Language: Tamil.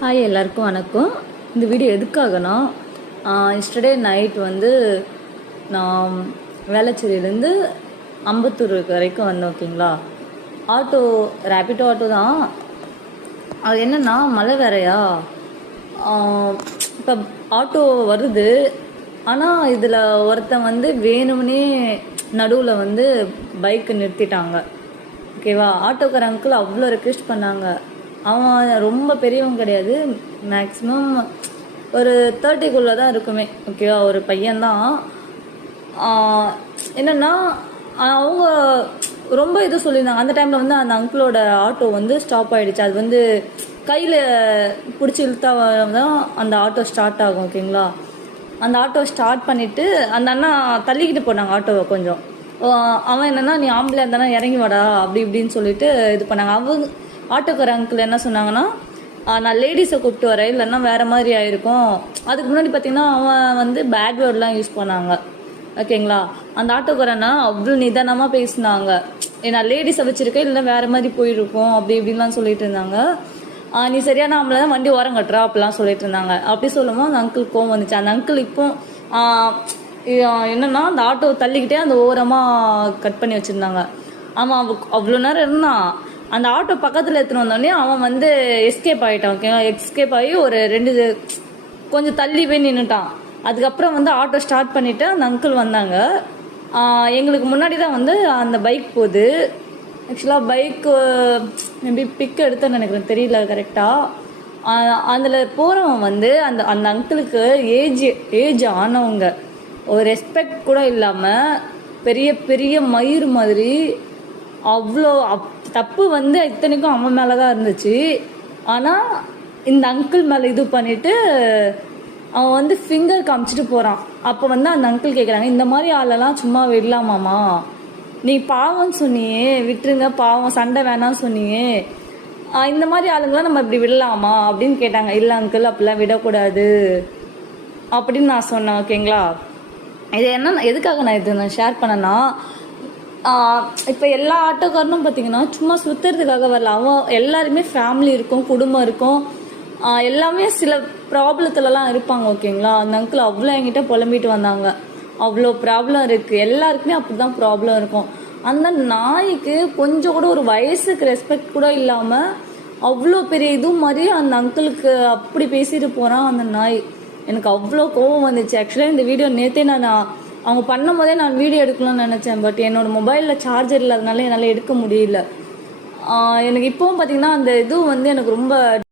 ஹாய், எல்லாருக்கும் வணக்கம். இந்த வீடியோ எதுக்காகனா, எஸ்டர்டே நைட் வந்து நான் வேளச்சேரியிலேருந்து அம்பத்தூர் வரைக்கும் வந்தேன். ஓகேங்களா, ஆட்டோ ரேபிடோ ஆட்டோ தான். அது என்னென்னா மழை வேறையா, இப்போ ஆட்டோ வருது. ஆனால் இதில் ஒருத்தன் வந்து வேணும்னே நடுவில் வந்து பைக்கு நிறுத்திட்டாங்க. ஓகேவா, ஆட்டோக்கார அங்கிள் அவ்வளோ ரெக்வெஸ்ட் பண்ணாங்க. அவன் ரொம்ப பெரியவன் கிடையாது, மேக்ஸிமம் ஒரு 30க்குள்ளே தான் இருக்குமே. ஓகேவா, ஒரு பையன்தான். என்னென்னா அவங்க ரொம்ப இது சொல்லியிருந்தாங்க. அந்த டைமில் வந்து அந்த அங்கிளோட ஆட்டோ வந்து ஸ்டாப் ஆகிடுச்சு. அது வந்து கையில் பிடிச்சி இழுத்தா தான் அந்த ஆட்டோ ஸ்டார்ட் ஆகும். ஓகேங்களா, அந்த ஆட்டோ ஸ்டார்ட் பண்ணிவிட்டு அந்த அண்ணா தள்ளிக்கிட்டு போனாங்க ஆட்டோவை கொஞ்சம். அவன் என்னென்னா, நீ ஆம்பளை இருந்தானா இறங்கி வாடா அப்படி இப்படின்னு சொல்லிட்டு இது பண்ணாங்க. அவங்க ஆட்டோக்கார அங்கிள் என்ன சொன்னாங்கன்னா, நான் லேடிஸை கூப்பிட்டு வரேன், இல்லைன்னா வேறு மாதிரி ஆயிருக்கும். அதுக்கு முன்னாடி பார்த்தீங்கன்னா அவன் வந்து பேட் வேர்ட்லாம் யூஸ் பண்ணாங்க. ஓகேங்களா, அந்த ஆட்டோக்காரனா அவ்வளோ நிதானமாக பேசினாங்க. நான் லேடிஸை வச்சுருக்கேன், இல்லை வேறு மாதிரி போயிருக்கோம் அப்படி இப்படின்லாம் சொல்லிட்டு இருந்தாங்க. நீ சரியான ஆம்பளை தான், வண்டி ஓரம் கட்டுறா அப்படிலாம் சொல்லிட்டு இருந்தாங்க. அப்படி சொல்லும்போது அந்த அங்கிள் கோவம் வந்துச்சு. அந்த அங்கிள் இப்போ என்னென்னா அந்த ஆட்டோ தள்ளிக்கிட்டே அந்த ஓரமாக கட் பண்ணி வச்சுருந்தாங்க. ஆமாம், அவ்வளோ நேரம் இருந்தான். அந்த ஆட்டோ பக்கத்தில் எடுத்துன்னு வந்தோடனே அவன் வந்து எஸ்கேப் ஆகிட்டான். ஓகேவா, எஸ்கேப் ஆகி ஒரு கொஞ்சம் தள்ளி போய் நின்றுட்டான். அதுக்கப்புறம் வந்து ஆட்டோ ஸ்டார்ட் பண்ணிவிட்டு அந்த அங்கிள் வந்தாங்க. எங்களுக்கு முன்னாடி தான் வந்து அந்த பைக் போகுது. ஆக்சுவலாக பைக்கு மேபி பிக் எடுத்தேன்னு நினைக்கிறேன், தெரியல கரெக்டாக. அதில் போகிறவன் வந்து அந்த அந்த அங்கிளுக்கு ஏஜ் ஆனவங்க, ஒரு ரெஸ்பெக்ட் கூட இல்லாமல் பெரிய பெரிய மயிர் மாதிரி அவ்வளோ தப்பு வந்து இத்தனைக்கும் அவன் மேலே தான் இருந்துச்சு. ஆனால் இந்த அங்கிள் மேலே இது பண்ணிவிட்டு அவன் வந்து ஃபிங்கர் காமிச்சிட்டு போகிறான். அப்போ வந்து அந்த அங்கிள் கேட்குறாங்க, இந்த மாதிரி ஆளெல்லாம் சும்மா விடலாமாம்மா, நீ பாவம்னு சொன்னியே, விட்டுருங்க பாவம், சண்டை வேணாம்னு சொன்னியே, இந்த மாதிரி ஆளுங்களாம் நம்ம இப்படி விடலாமா அப்படின்னு கேட்டாங்க. இல்லை அங்கிள், அப்படிலாம் விடக்கூடாது அப்படின்னு நான் சொன்னேன். ஓகேங்களா, இது என்ன எதுக்காக நான் இது நான் ஷேர் பண்ணேன்னா, இப்போ எல்லா ஆட்டோக்காரனும் பார்த்தீங்கன்னா சும்மா சுற்றுறதுக்காக வரல. அவன் எல்லாருமே ஃபேமிலி இருக்கும், குடும்பம் இருக்கும், எல்லாமே சில ப்ராப்ளத்துலலாம் இருப்பாங்க. ஓகேங்களா, அந்த அங்கிள் அவ்வளோ என்கிட்ட புலம்பிட்டு வந்தாங்க. அவ்வளோ ப்ராப்ளம் இருக்குது, எல்லாருக்குமே அப்படி தான் ப்ராப்ளம் இருக்கும். அந்த நாய்க்கு கொஞ்சம் கூட ஒரு வயசுக்கு ரெஸ்பெக்ட் கூட இல்லாமல் அவ்வளோ பெரிய இதுவும் மாதிரி அந்த அங்கிளுக்கு அப்படி பேசிட்டு போகிறான் அந்த நாய். எனக்கு அவ்வளோ கோவம் வந்துச்சு. ஆக்சுவலாக இந்த வீடியோ நேற்றே நான் அவங்க பண்ணும் போதே நான் வீடியோ எடுக்கலாம்னு நினச்சேன். பட் என்னோடய மொபைலில் சார்ஜர் இல்லாதனால என்னால் எடுக்க முடியல. எனக்கு இப்போவும் பார்த்தீங்கன்னா அந்த இது வந்து எனக்கு ரொம்ப